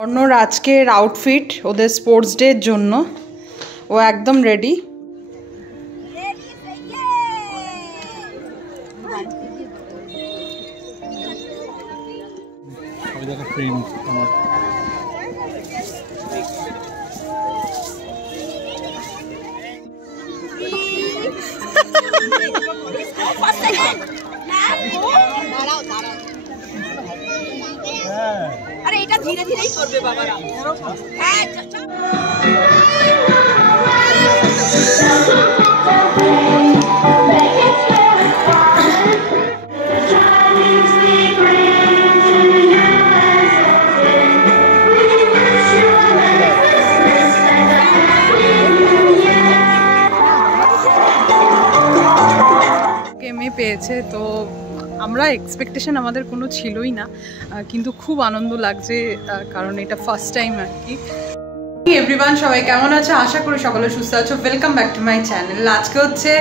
অর্ণর আজকের আউটফিট ওদের স্পোর্টস ডের জন্য ও একদম রেডি। আরে এটা ধীরে ধীরেই করবে বাবারা। হ্যাঁ গেমে পেয়েছে তো আমরা এক্সপেকটেশন আমাদের কোনো ছিলই না, কিন্তু খুব আনন্দ লাগছে কারণ এটা ফার্স্ট টাইম আর কি। এভরিওয়ান, সবাই কেমন আছে? আশা করি সকলে সুস্থ আছো। Welcome back to my channel. আজকে হচ্ছে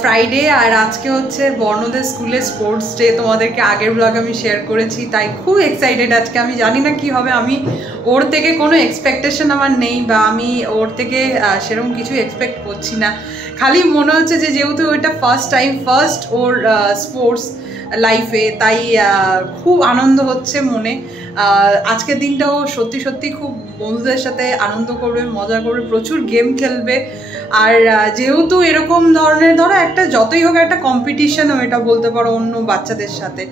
ফ্রাইডে আর আজকে হচ্ছে বর্ণদের স্কুলের স্পোর্টস ডে। তোমাদেরকে আগের ব্লগ আমি শেয়ার করেছি, তাই খুব এক্সাইটেড আজকে। আমি জানি না কি হবে, আমি ওর থেকে কোনো এক্সপেকটেশন আমার নেই বা আমি ওর থেকে সেরকম কিছু এক্সপেক্ট করছি না। খালি মনে হচ্ছে যে যেহেতু ওইটা ফার্স্ট টাইম, ফার্স্ট ওর স্পোর্টস লাইফে, তাই খুব আনন্দ হচ্ছে মনে। আজকের দিনটাও সত্যি সত্যি খুব বন্ধুদের সাথে আনন্দ করবে, মজা করবে, প্রচুর গেম খেলবে। আর যেহেতু এরকম ধরনের ধরো একটা যতই হোক একটা কম্পিটিশনও এটা বলতে পারো অন্য বাচ্চাদের সাথে।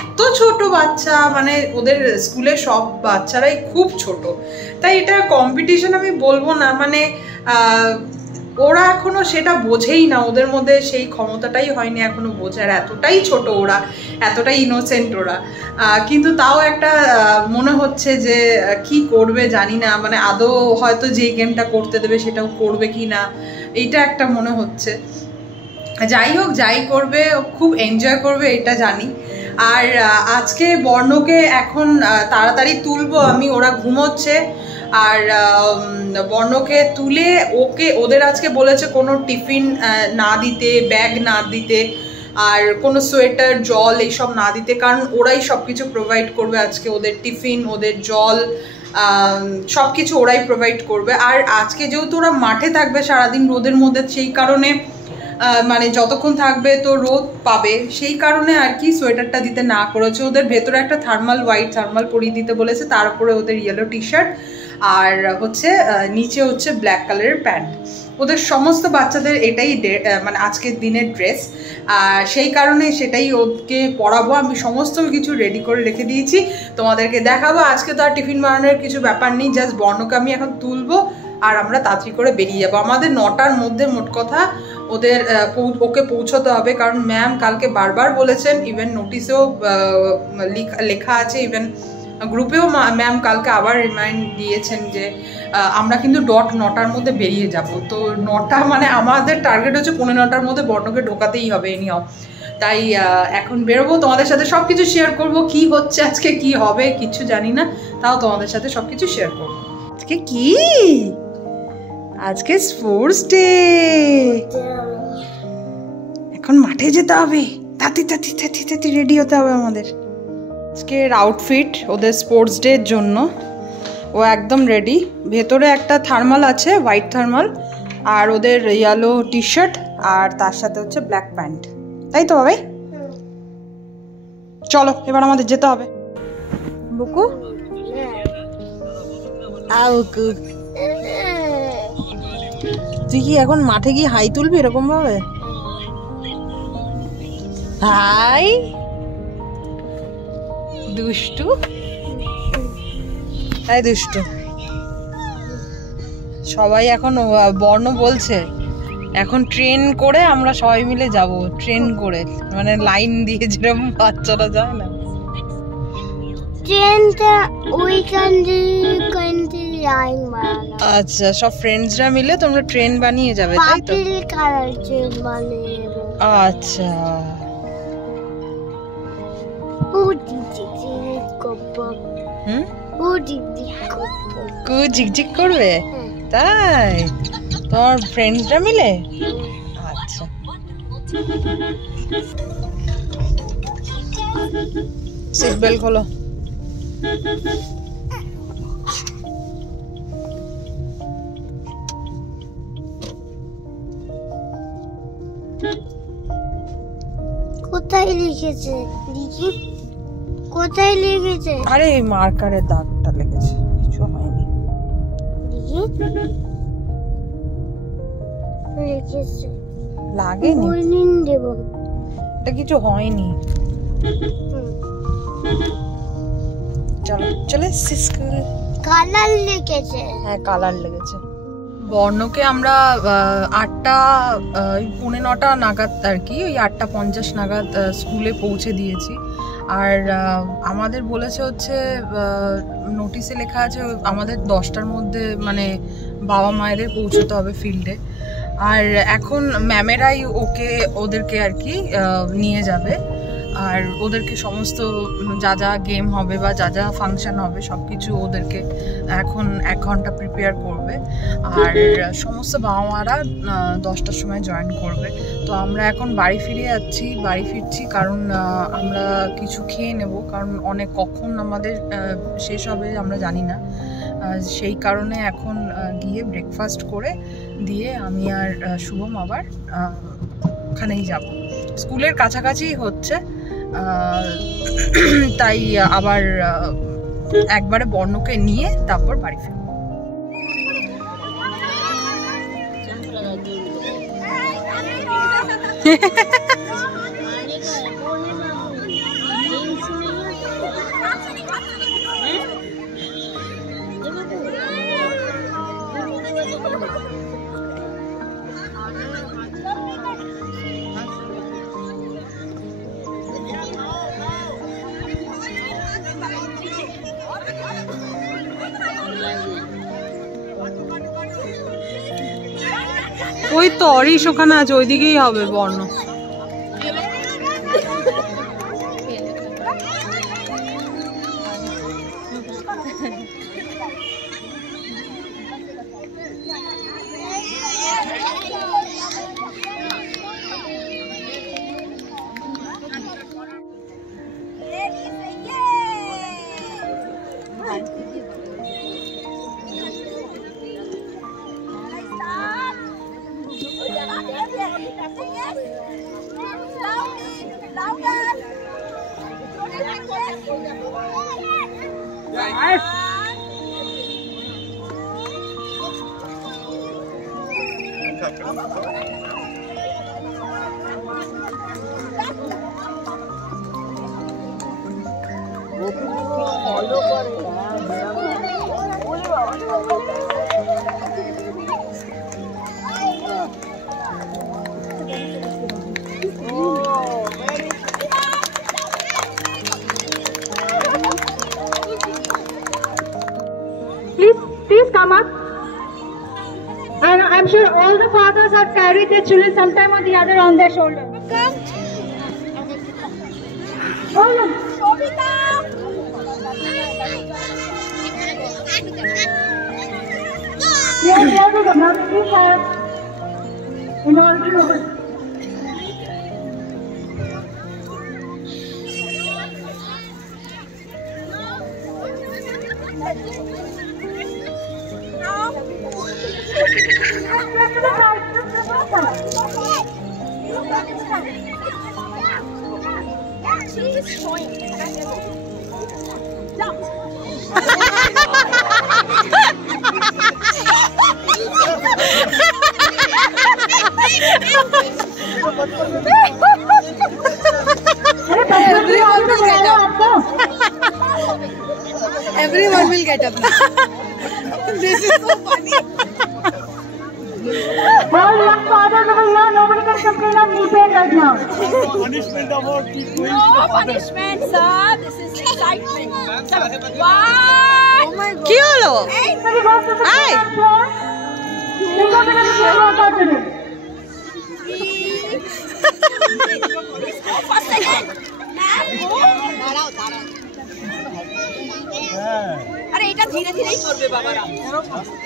এত ছোট বাচ্চা, মানে ওদের স্কুলে সব বাচ্চারাই খুব ছোট, তাই এটা কম্পিটিশন আমি বলবো না। মানে ওরা এখনো সেটা বোঝেই না, ওদের মধ্যে সেই ক্ষমতাটাই হয়নি এখনো বোঝার। এতটাই ছোট ওরা, এতটাই ইনোসেন্ট ওরা, কিন্তু তাও একটা মনে হচ্ছে যে কি করবে জানি না, মানে আদৌ হয়তো যে গেমটা করতে দেবে সেটাও করবে কি না, এইটা একটা মনে হচ্ছে। যাই হোক, যাই করবে খুব এনজয় করবে এটা জানি। আর আজকে বর্ণকে এখন তাড়াতাড়ি তুলবো আমি, ওরা ঘুমোচ্ছে। আর বর্ণকে তুলে ওদের আজকে বলেছে কোনো টিফিন না দিতে, ব্যাগ না দিতে, আর কোনো সোয়েটার, জল এইসব না দিতে, কারণ ওরাই সব কিছু প্রোভাইড করবে আজকে। ওদের টিফিন, ওদের জল, সব কিছু ওরাই প্রোভাইড করবে। আর আজকে যেহেতু ওরা মাঠে থাকবে সারাদিন রোদের মধ্যে, সেই কারণে মানে যতক্ষণ থাকবে তো রোদ পাবে, সেই কারণে আর কি সোয়েটারটা দিতে না করেছে। ওদের ভেতরে একটা হোয়াইট থার্মাল পরিয়ে দিতে বলেছে, তার উপরে ওদের ইয়েলো টি শার্ট, আর হচ্ছে নিচে হচ্ছে ব্ল্যাক কালারের প্যান্ট। ওদের সমস্ত বাচ্চাদের এটাই মানে আজকের দিনের ড্রেস, আর সেই কারণে সেটাই ওকে পরাবো। আমি সমস্ত কিছু রেডি করে রেখে দিয়েছি, তোমাদেরকে দেখাবো। আজকে তো আর টিফিন বানানোর কিছু ব্যাপার নেই, জাস্ট বর্ণকে আমি এখন তুলবো আর আমরা তাড়াতাড়ি করে বেরিয়ে যাবো। আমাদের 9টার মধ্যে মোট কথা ওকে পৌঁছতে হবে, কারণ ম্যাম কালকে বারবার বলেছেন, ইভেন নোটিশেও লেখা আছে, ইভেন গ্রুপেও ম্যাম কালকে আবার রিমাইন্ড দিয়েছেন যে আমরা কিন্তু 9টার মধ্যে বেরিয়ে যাব। তো 9টা মানে আমাদের টার্গেট হচ্ছে 9:15টার মধ্যে বর্ণকে ঢোকাতেই হবে এনিহাও। তাই এখন বেরোবো, তোমাদের সাথে সব কিছু শেয়ার করবো। কি হচ্ছে আজকে, কি হবে কিছু জানি না, তাও তোমাদের সাথে সব কিছু শেয়ার করবো। আজকে কি? আজকে স্পোর্টস ডে, এখন মাঠে যেতে হবে, তাড়াতাড়ি রেডি হতে হবে আমাদের। আজকের আউটফিট ওদের স্পোর্টস ডের জন্য ও একদম রেডি। ভেতরে একটা থার্মাল আছে, হোয়াইট থার্মাল, আর ওদের ইয়েলো টি শার্ট, আর তার সাথে হচ্ছে ব্ল্যাক প্যান্ট। তাই তো ভাই, চলো এবার আমাদের যেতে হবে। বুকু তুই কি এখন মাঠে গিয়ে হাই তুলবি এরকম ভাবে? হাই দুষ্টু, তাই দুষ্টু। সবাই এখন বর্ণ বলছে এখন ট্রেন করে আমরা সবাই মিলে যাব, ট্রেন করে, মানে লাইন দিয়ে যেরকম বাচ্চারা যায় না, ট্রেনটা ওইখান দিয়ে লাইন বানানো। আচ্ছা, সব ফ্রেন্ডসরা মিলে তোমরা ট্রেন বানিয়ে যাবে, তাই তো? পাতিল কালার ট্রেন বানিয়ে যাবে। আচ্ছা, ও ঝিকঝিক করবে। ও ঝিকঝিক করবে, তাই? তোমার ফ্রেন্ডসরা মিলে? আচ্ছা, সিট বেল্ট খোলো। কোথায় লিখেছে দেখি কোথায় লিখেছে আরে মার্কারের দাগটা লেগেছে কিছু হয়নি দেখি লিখেছে লাগেনি ওয়ার্নিং দেব এটা কিছু হয়নি চলো চলে স্কুল কালার লিখেছে হ্যাঁ কালার লেগেছে বর্ণকে আমরা 8টা 9:45 নাগাদ আর কি ওই 8:50 নাগাদ স্কুলে পৌঁছে দিয়েছি আর আমাদের বলেছে হচ্ছে নোটিশে লেখা আছে আমাদের 10টার মধ্যে মানে বাবা মায়েদের পৌঁছতে হবে ফিল্ডে আর এখন ম্যামেরাই ওদেরকে আর কি নিয়ে যাবে আর ওদেরকে সমস্ত যা যা গেম হবে বা যা যা ফাংশন হবে সব কিছু ওদেরকে এখন 1 ঘন্টা প্রিপেয়ার করবে আর সমস্ত বাবা মারা 10টার সময় জয়েন করবে তো আমরা এখন বাড়ি ফিরছি কারণ আমরা কিছু খেয়ে নেব কারণ অনেক কখন আমাদের শেষ হবে আমরা জানি না সেই কারণে এখন গিয়ে ব্রেকফাস্ট করে দিয়ে আমি আর শুভম আবার ওখানেই যাব স্কুলের কাছাকাছি হচ্ছে তাই আবার একবারে বর্ণকে নিয়ে তারপর বাড়ি ফিরব ওই তো অরিশ ওখানে আছে ওইদিকেই হবে বর্ণ Please come up. And I'm sure all the fathers have carried their children sometime or the other on their shoulder. Yes, welcome. Now please have in order to She's showing. Jump. Everyone will get up now. This is so funny. All young fathers over here, nobody can complain on knee pain right now. Punishment about keep going No to the father. punishment, sir. This is excitement. What? Oh my God. কি হলো? Everybody goes to the Aye. floor. They go to the floor workout today. First second. আরে এটা ধীরে ধীরেই করবে বাবারা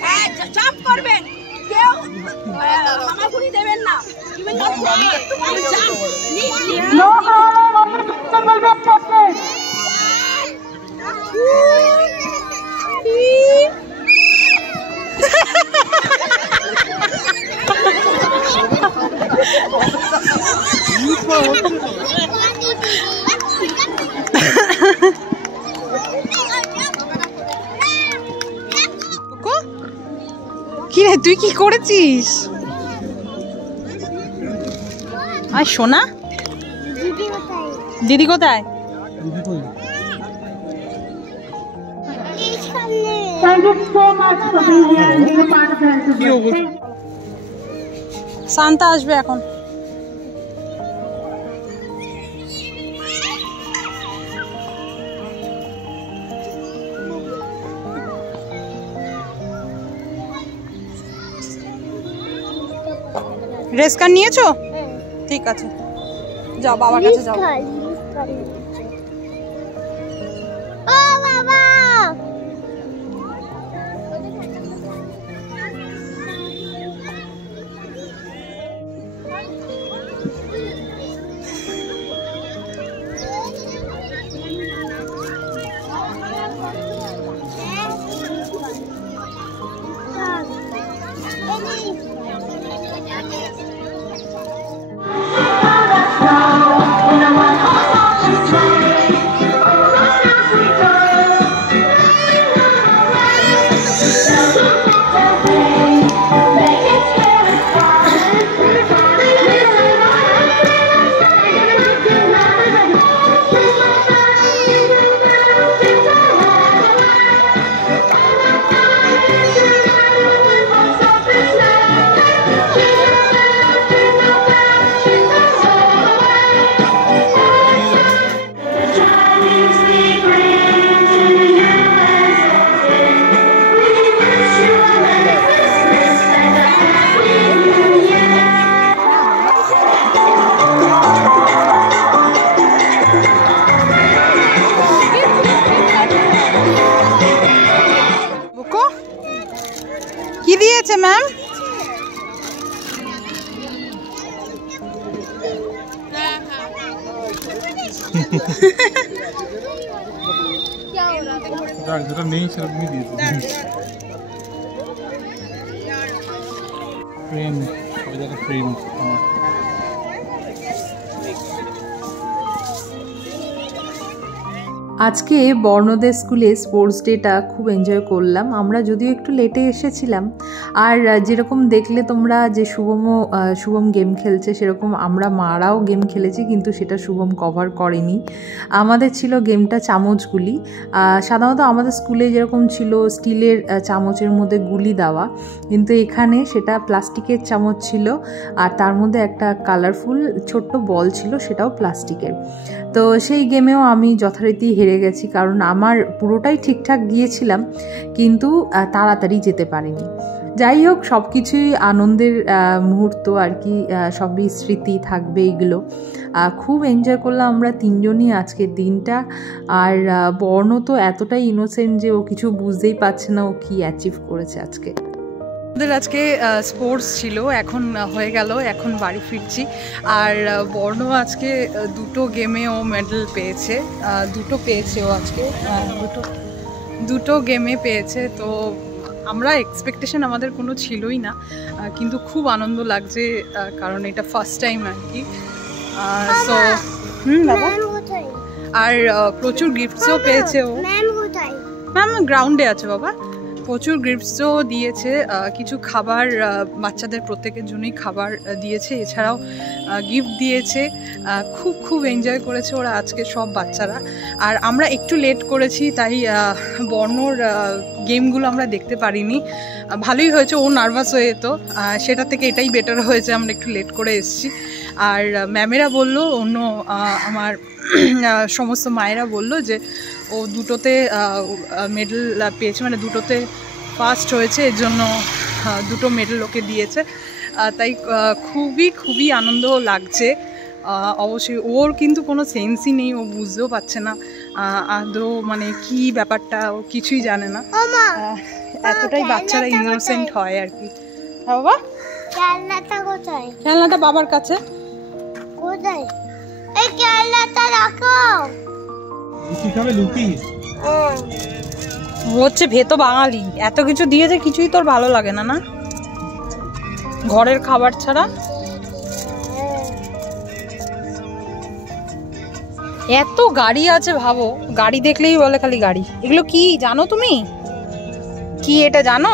হ্যাঁ চাপ করবেন কেউ হামাগুড়ি দেবেন না ইভেন নট চাপ No calling, only people will be accepted. কি রে তুই কি করেছিস? আর সোনা দিদি কোথায়? Thank you so much for being here and being a part of the Shanta আসবে এখন। রেস কার নিয়েছো? ঠিক আছে যাও বাবার কাছে যাও। ও বাবা কি দিয়েছে ম্যাম? যেটা নেই সেটা তুমি দিয়েছো। ফ্রেম সব জায়গায় ফ্রেম আমার। আজকে বর্ণদের স্কুলে স্পোর্টস ডেটা খুব এনজয় করলাম। আমরা যদিও একটু লেটে এসেছিলাম, আর যেরকম দেখলে তোমরা যে শুভম গেম খেলছে, সেরকম আমরা মারাও গেম খেলেছি, কিন্তু সেটা শুভম কভার করেনি। আমাদের ছিল গেমটা চামচগুলি। সাধারণত আমাদের স্কুলে যেরকম ছিল স্টিলের চামচের মধ্যে গুলি দেওয়া, কিন্তু এখানে সেটা প্লাস্টিকের চামচ ছিল, আর তার মধ্যে একটা কালারফুল ছোট্ট বল ছিল, সেটাও প্লাস্টিকের। তো সেই গেমেও আমি যথারীতি হেরে গেছি, কারণ আমার পুরোটাই ঠিকঠাক গিয়েছিলাম, কিন্তু তাড়াতাড়ি যেতে পারিনি। যাই হোক, সব কিছুই আনন্দের মুহূর্ত আর কি, সবই স্মৃতি থাকবে এগুলো। খুব এনজয় করলাম আমরা তিনজনই আজকের দিনটা। আর বর্ণ তো এতটাই ইনোসেন্ট যে ও কিছু বুঝতেই পারছে না ও কি অ্যাচিভ করেছে আজকে। আমাদের আজকে স্পোর্টস ছিল, এখন হয়ে গেল, এখন বাড়ি ফিরছি। আর বর্ণ আজকে দুটো গেমে ও মেডেল পেয়েছে, দুটো পেয়েছে ও আজকে, দুটো গেমে পেয়েছে। তো আমরা এক্সপেকটেশন আমাদের কোনো ছিলই না, কিন্তু খুব আনন্দ লাগছে, কারণ এটা ফার্স্ট টাইম আর কি। সো বাবা, আর প্রচুর গিফটসও পেয়েছে ও। ম্যাম গ্রাউন্ডে আছে বাবা। প্রচুর গিফটসও দিয়েছে, কিছু খাবার বাচ্চাদের প্রত্যেকের জন্যই খাবার দিয়েছে, এছাড়াও গিফট দিয়েছে। খুব এনজয় করেছে ওরা আজকে সব বাচ্চারা। আর আমরা একটু লেট করেছি, তাই বর্ণর গেমগুলো আমরা দেখতে পারিনি। ভালোই হয়েছে, ও নার্ভাস হয়ে যেত, সেটা থেকে এটাই বেটার হয়েছে, আমরা একটু লেট করে এসেছি। আর ম্যামেরা বললো, অন্য আমার সমস্ত মায়েরা বললো যে ও দুটোতে মেডেল পেয়েছে, মানে দুটোতে ফার্স্ট হয়েছে, এর জন্য দুটো মেডেল ওকে দিয়েছে। তাই খুবই আনন্দ লাগছে। অবশ্যই ওর কিন্তু কোনো সেন্সই নেই, ও বুঝতেও পারছে না আদৌ মানে কি ব্যাপারটা, ও কিছুই জানে না। এতটাই বাচ্চারা ইনোসেন্ট হয় আর কি। হ্যাঁ বাবা, খেলনাটা কোথায়? খেলনাটা বাবার কাছে। কোথায়? এই খেলনাটা রাখো। লুচি খাবে? লুচি হচ্ছে ভেতো বাঙালি, এত কিছু দিয়েছে, কিছুই তোর ভালো লাগে না? না, ঘরের খাবার ছাড়া। এত গাড়ি আছে ভাবো, গাড়ি দেখলেই বলে খালি গাড়ি। এগুলো কি জানো তুমি? কি এটা জানো?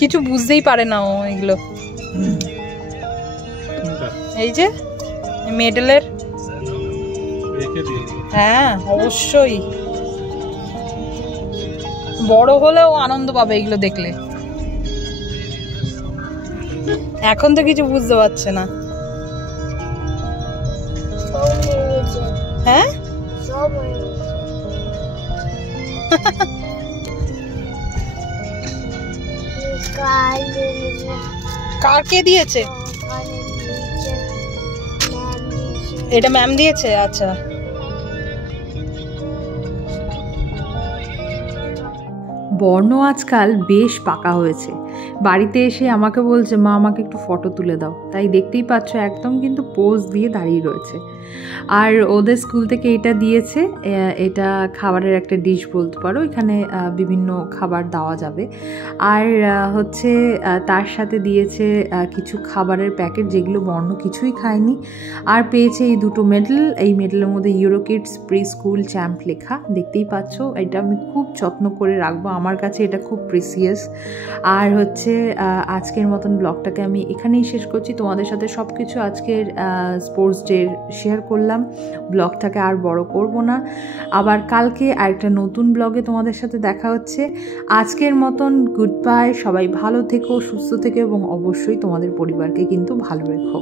কিছু বুঝতেই পারে না ও এগুলো। এই যে মেডেলের, হ্যাঁ অবশ্যই, বড় হলেও আনন্দ পাবে এগুলো দেখলে। এখন তো কিছু বুঝতে পারছে না। হ্যাঁ কার কে দিয়েছে? এটা ম্যাম দিয়েছে। আচ্ছা বর্ণ আজকাল বেশ পাকা হয়েছে, বাড়িতে এসে আমাকে বলছে মা আমাকে একটু ফটো তুলে দাও, তাই দেখতেই পাচ্ছ একদম কিন্তু পোজ দিয়ে দাঁড়িয়ে রয়েছে। আর ওদের স্কুল থেকে এটা দিয়েছে, এটা খাবারের একটা ডিশ বলতে পারো, এখানে বিভিন্ন খাবার দেওয়া যাবে। আর হচ্ছে তার সাথে দিয়েছে কিছু খাবারের প্যাকেট যেগুলো বর্ণ কিছুই খায়নি। আর পেয়েছে এই দুটো মেডেল, এই মেডেলের মধ্যে ইউরোকিডস প্রি স্কুল চ্যাম্প লেখা, দেখতেই পাচ্ছ। এটা আমি খুব যত্ন করে রাখবো, আমার কাছে এটা খুব প্রিসিয়াস। আর হচ্ছে আজকের মতন ব্লগটাকে আমি এখানেই শেষ করছি। তোমাদের সাথে সব কিছু আজকের স্পোর্টস ডে শেয়ার করলাম, ব্লগটাকে আর বড় করব না। আবার কালকে আরেকটা নতুন ব্লগে তোমাদের সাথে দেখা হচ্ছে। আজকের মতন গুড বাই, সবাই ভালো থেকো, সুস্থ থেকো এবং অবশ্যই তোমাদের পরিবারকে কিন্তু ভালো রেখো।